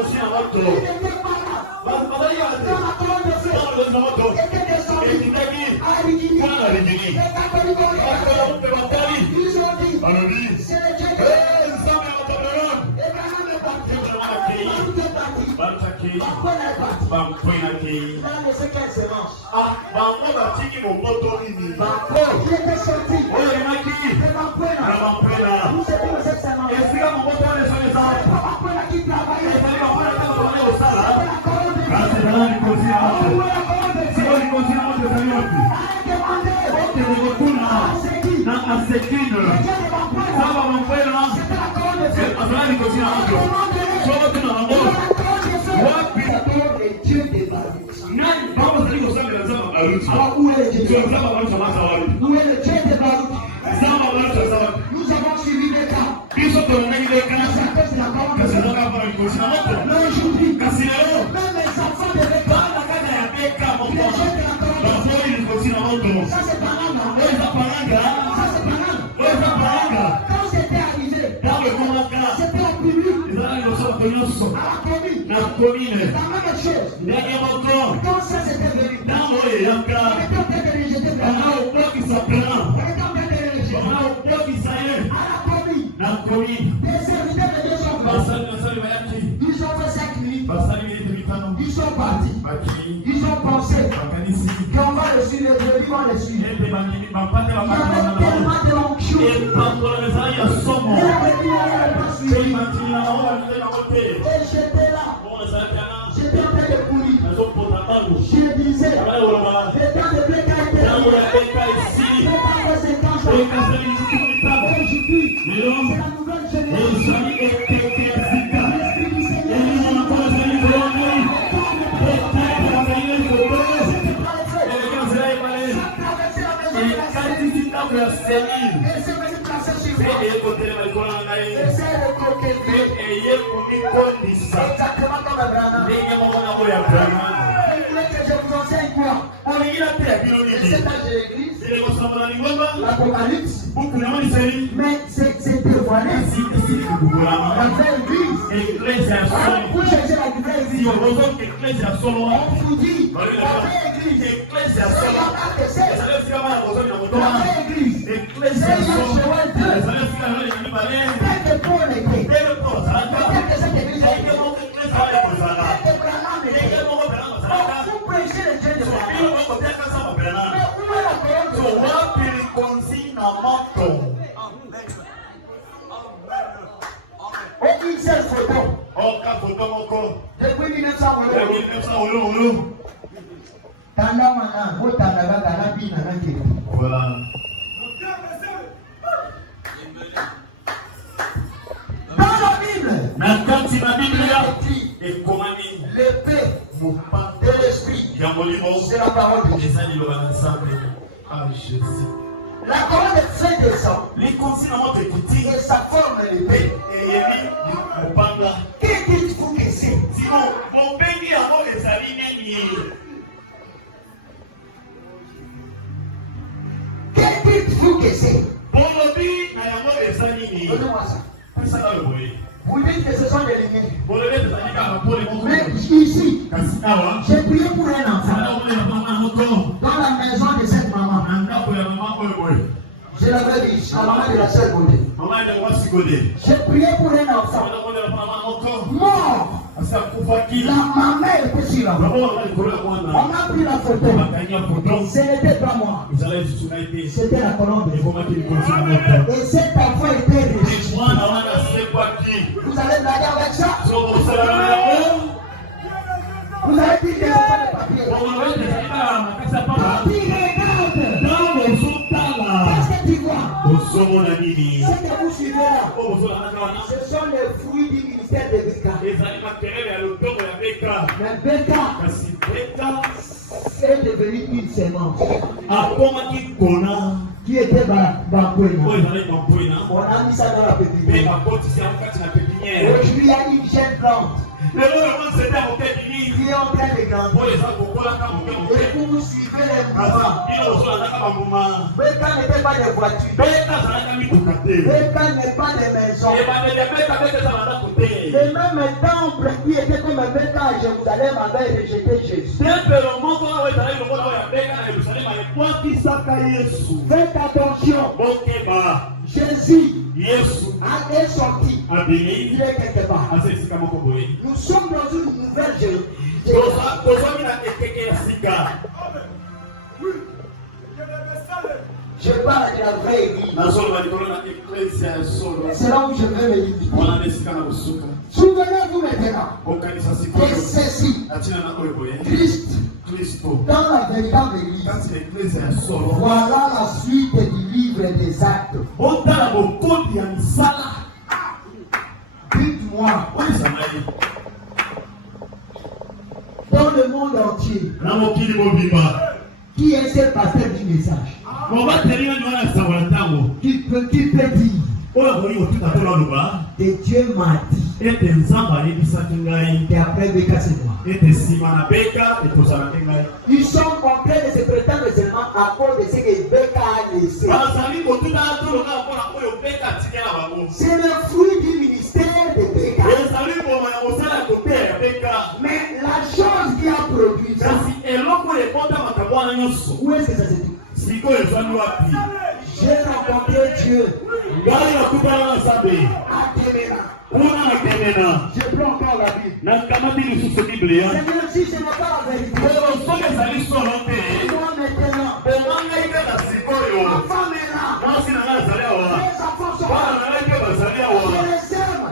aussi en moto. Il n'était pas là. Dans la colonne de feu. Était descendu à Rigini. Les catholiques ont dit, ils ont dit, c'est le Dieu de Dieu. Et Branham est parti. Bampoué est parti. Là, ne sait quelle séance. Bampoué, il était sorti. Et Bampoué là. Nous étions dans cette séance. Bampoué là qui travaillait. Où est le Dieu de Baruch? Nous avons suivi les cas. Aujourd'hui, même les enfants de l'école, ça c'est Branham. Quand c'était arrivé, c'était en public, à la commune. La même chose. Quand ça s'était venu, on était en train de les jeter vers là. On était en train de les jeter à la commune. Les serviteurs de Dieu sont venus. Ils ont fait 5 minutes. Ils sont partis. Ils ont pensé qu'on va le suivre, les brebis vont le suivre. Il y avait tellement de longues choses. Les brebis n'allaient pas suivre. Et j'étais là. J'étais en train de courir. Je disais, le temps de Béka était là. Le temps de ces temps-là. Aujourd'hui, c'est la nouvelle génération. L'Apocalypse, mais c'est dévoilé. La vraie église, pour chercher la vraie église, on vous dit la vraie église, c'est la vraie église, c'est Joël 2, tel que Paul était, tel que cette église était, tel que Branham était. Vous prêchez le Dieu de Branham. Mais où est la colonne de Dieu? Une seule photo. Depuis 1900. Voilà. Dans la Bible, l'épée de l'esprit, c'est la parole de Dieu. La parole est très descend. Et sa forme est l'épée. Que dites-vous que c'est? Que dites-vous que c'est? Donnez-moi ça. Vous dites que ce sont des lumières. Mais ici, j'ai prié pour un enfant dans la maison de cette maman. Je l'avais dit à la maman de la sœur Godé. J'ai prié pour un enfant mort. La maman était sur la voie. On a pris la photo. Ce n'était pas moi. C'était la colonne de Dieu. Et cet enfant était riche. Vous allez blaguer avec ça? Vous avez dit que ce sont des papiers. Papier, regarde. Qu'est-ce que tu vois? Ce que vous suivez là, ce sont les fruits du ministère de Béka. Mais Béka est devenu une sémence qui était Bampoué. On a mis ça dans la pépinière. Aujourd'hui, il y a une jeune plante qui est en train de grandir. Et vous suivez les mouvements. Béka n'était pas des voitures. Béka n'est pas des maisons. Et même un temple qui était comme un béca à Jérusalem avait rejeté Jésus. Faites attention. Jésus est sorti. Il est quelque part. Nous sommes dans une nouvelle je parle de la vraie église. C'est là où je vais me limiter. Souvenez-vous maintenant que ceci, Christ, dans la véritable église, voilà la suite du livre des actes. Dites-moi, dans le monde entier, qui est ce pasteur du message? Qui peut dire que Dieu m'a dit et après Béka c'est moi. Ils sont en train de se prétendre seulement à cause de ce que Béka a laissé. C'est le fruit du ministère de Béka. Mais la chose qui a produit ça, où est-ce que ça se dit? J'ai rencontré Dieu. Je prends encore la Bible. Seigneur, si ce n'est pas la vérité, moi maintenant, ma femme est là, mes enfants sont là, je les aime,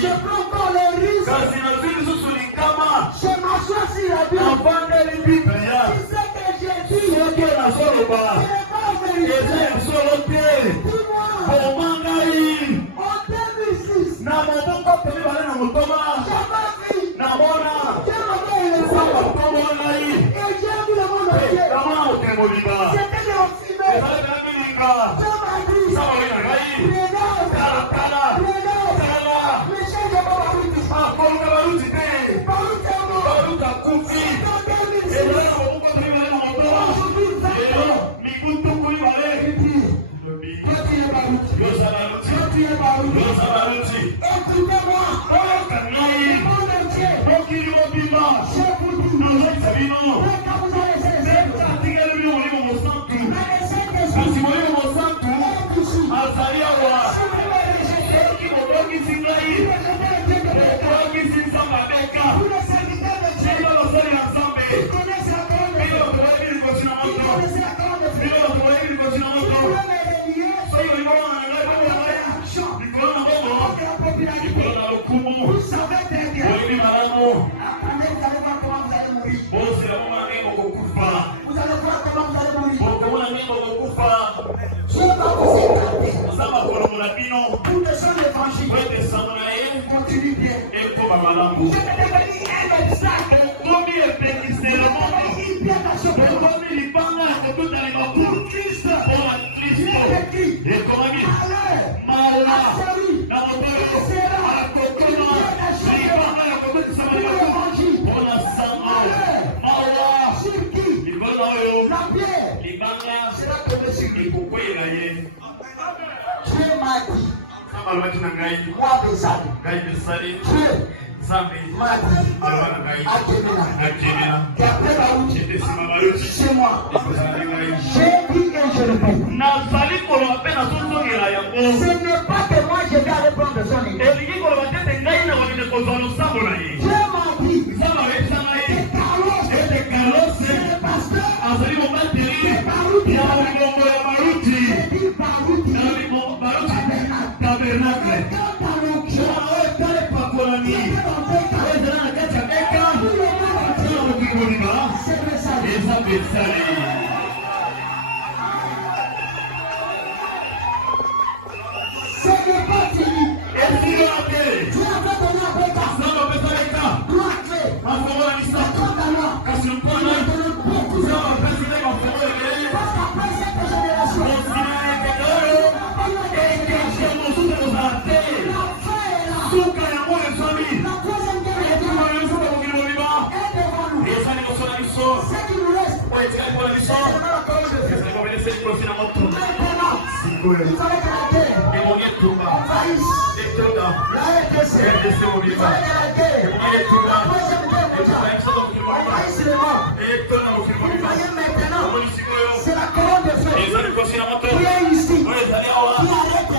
je prends encore les risques, je m'assois sur la Bible, je sais que Jésus, ce n'est pas vérité. Dis-moi, en 2006, j'ai ma vie, et j'ai vu le monde entier. C'était de l'oxymètre. J'ai ma vie. Regarde, mais j'ai pas écoutez-moi, vous savez très bien. Après, vous allez voir comment vous allez mourir. Vous allez voir comment vous allez mourir. Dieu va vous écarter. Pour descendre l'évangile. Continue bien. Je vais devenir un obstacle. Pour Christ. Chez moi, j'ai dit et je le fais. Ce n'est pas que moi je vais aller prendre son idée. Dieu m'a dit que Carlos, c'est le pasteur, c'est Baruti, tabernacle. Ce n'est pas fini. Dieu a fait donner à Béka. La RDC mobimba. Voyez maintenant, c'est la colonne de feu qui est ici, qui arrête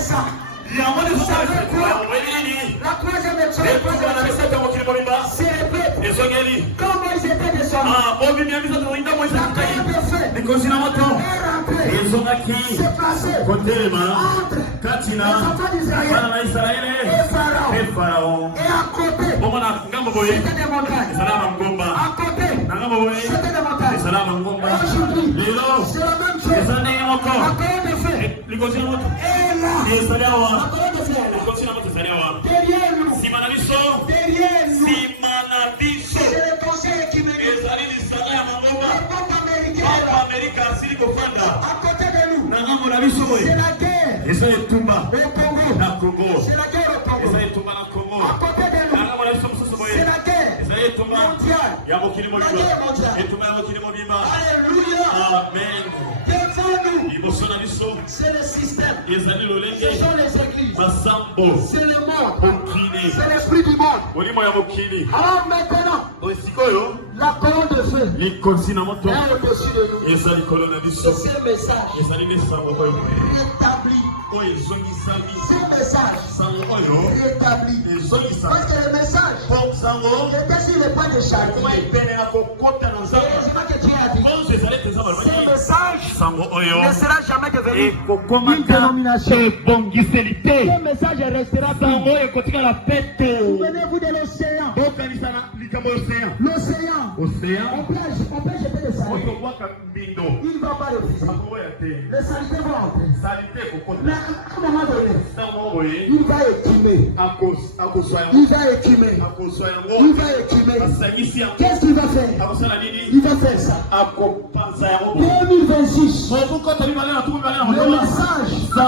ça, vous savez quoi? La troisième étoile se répète. Comment ils étaient descendus? La colonne de feu est rentrée, s'est passée entre les enfants d'Israël et Pharaon. Et à côté, c'était des montagnes. À côté, c'était des montagnes. Aujourd'hui, c'est la même chose. La colonne de feu est là. La colonne de feu est là. Derrière nous. Derrière nous. C'est le conseil qui me dit. Le peuple américain est là. À côté de nous. C'est la guerre. Au Congo. C'est la guerre au Congo. À côté de nous. C'est la guerre mondiale. La guerre mondiale. Alléluia. Amen. Devant nous, c'est le système. Ce sont les églises. C'est le monde. C'est l'esprit du monde. Alors maintenant, la colonne de feu est au-dessus de nous. C'est ce message rétabli. Ce message rétabli. Parce que le message était sur les pas de charité. C'est pas que Dieu a dit. Ce message ne sera jamais devenu une dénomination. Ce message restera pour vous. Souvenez-vous de l'océan. L'océan. On peut jeter le saleté. Il ne va pas refuser. Les saletés vont entrer. Mais à un moment donné, il va écumer. Qu'est-ce qu'il va faire? Il va faire ça. 2026. Le message a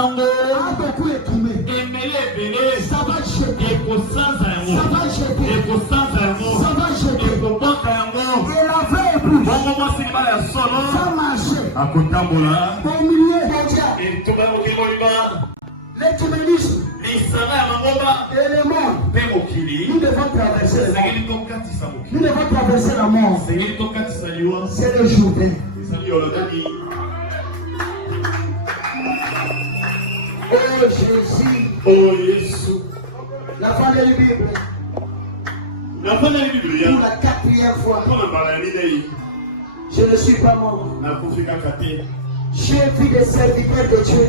beaucoup écumé. Ça va jeter. Ça va jeter. Et la veille bouge. Ça marche. Au milieu mondial. L'écuménisme et le monde. Nous devons traverser le monde. Nous devons traverser la mort. C'est le Jourdain. Oh Jésus. Oh Jésus. La fin de la Bible. Pour la 4e fois. Je ne suis pas mort. J'ai vu des serviteurs de Dieu.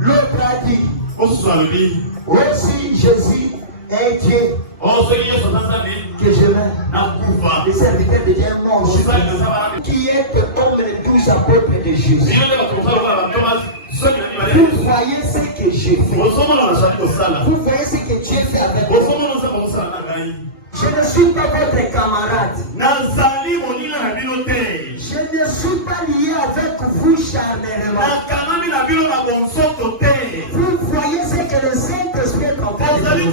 L'autre a dit aussi Jésus est Dieu. Que je mets. Les serviteurs de Dieu morts. Qui est comme les 12 apôtres de Jésus. Vous voyez ce que j'ai fait. Vous voyez ce que Dieu fait avec vous. Je ne suis pas votre camarade. Je ne suis pas lié avec vous charnellement. Vous voyez ce que le Saint-Esprit est en train de faire.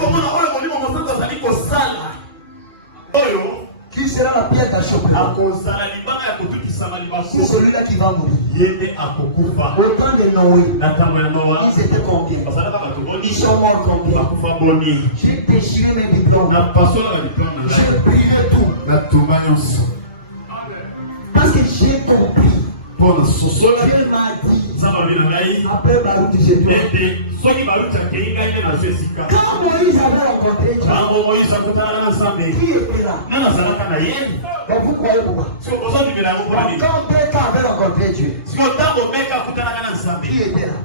Qui sera la pierre d'achoppement? C'est celui-là qui va mourir. Au temps de Noé, ils étaient combien? Ils sont morts combien? J'ai déchiré mes diplômes. J'ai brûlé tout. Parce que j'ai compris. Dieu m'a dit. Après Baruch, j'ai dit. Quand Moïse avait rencontré Dieu, qui était là? Mais vous croyez pourquoi? Quand Péka avait rencontré Dieu, qui était là?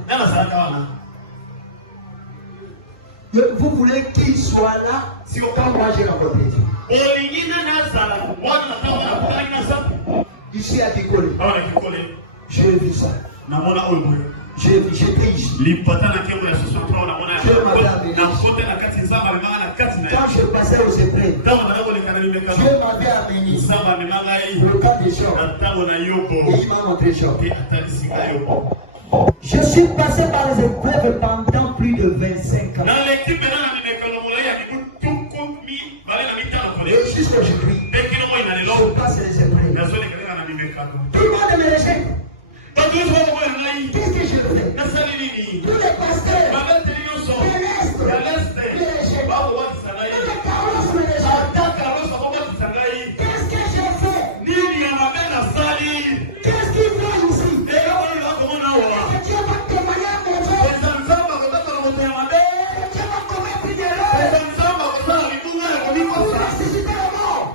Vous voulez qu'il soit là quand moi j'ai rencontré Dieu? Ici à Kikole. J'ai vu ça. J'étais ici. Dieu m'avait amené. Quand je passais aux épreuves, Dieu m'avait amené pour le camp de Job. Et il m'a montré Job. Je suis passé par les épreuves pendant plus de 25 ans. Et jusqu'aujourd'hui, je passe les épreuves. Tout le monde me rejette. Qu'est-ce que je fais? Tous les pasteurs de l'Est, de l'Échec, qu'est-ce que je fais? Qu'est-ce qu'il fait ici? Que Dieu va témoigner à mon Dieu. Que Dieu va commettre une erreur pour ressusciter le mort,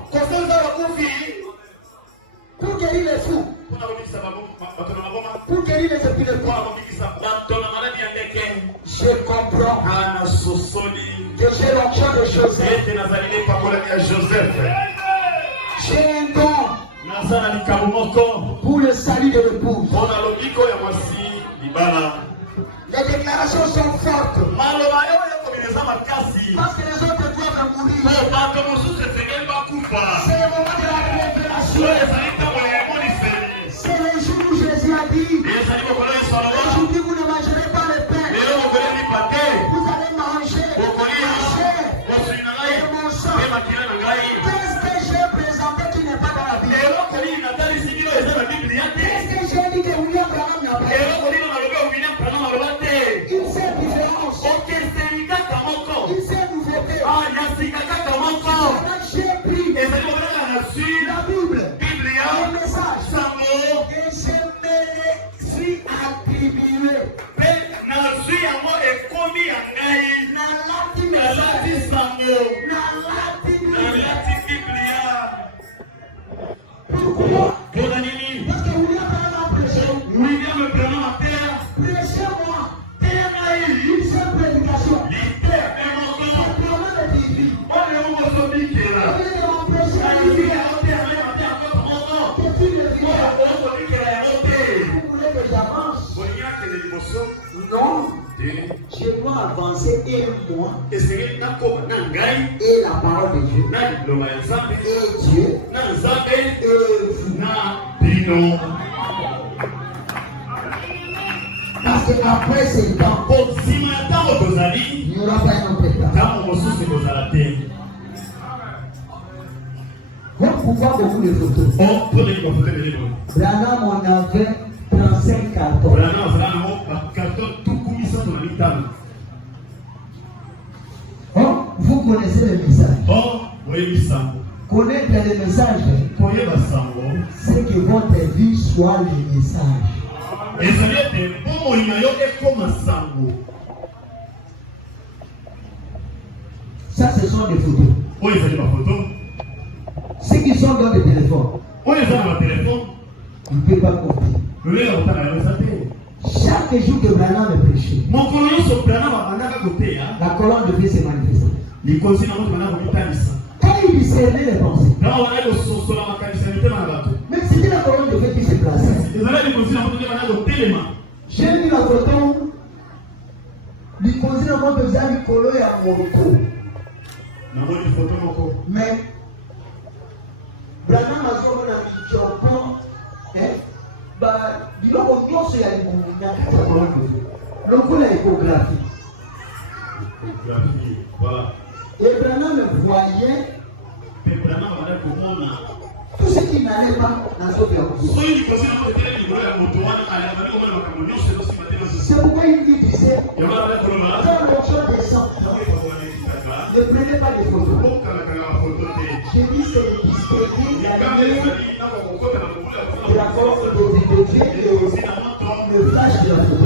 pour guérir les fous, pour guérir les esprits de foi. Je comprends que j'ai l'onction de Joseph. J'ai un don pour le salut de l'épouse. Les déclarations sont fortes parce que les autres doivent mourir. C'est le moment de la révélation. C'est le jour où Jésus a dit, aujourd'hui vous ne mangerez pas le pain, vous allez manger ma chair et mon sang. Qu'est-ce que j'ai présenté qui n'est pas dans la Bible? Qu'est-ce que j'ai dit que William Branham n'a pas? Une seule différence, une seule nouveauté. J'ai pris la Bible, le message, et je me suis attribué. Pourquoi? Parce que William Branham a prêché. Prêchez-moi une seule prédication. Simplement le divin. Au lieu de m'empêcher à dire que tu le viens. Vous voulez que j'avance? Non. Je dois avancer et moi et la parole de Dieu et Dieu et vous. Parce que après ce temps, il n'y aura pas un autre temps. Pourquoi beaucoup de photos? Branham en avait 35 cartons. Vous connaissez le message. Connaître le message, c'est que votre vie soit le message. Ça, ce sont des photos. Ceux qui sont dans le téléphone, ils ne peuvent pas comprendre. Chaque jour que Branham est prêché, la colonne devait se manifester. Quand il discernait les pensées, même si c'était la colonne devait qui se plaçait. J'ai mis la photo, il posait le mot de Zali Kolo et à Morocco. Mais Branham a dit que biloko nyonso ya libungu na kati ya kolonne lokola échographie. Et Branham voyait tout ce qui n'allait pas dans son cœur. C'est pourquoi il disait quand l'onction descend, ne prenez pas de photos. Je dis c'est distinguer la lumière de la force de Dieu et le flash de la foi.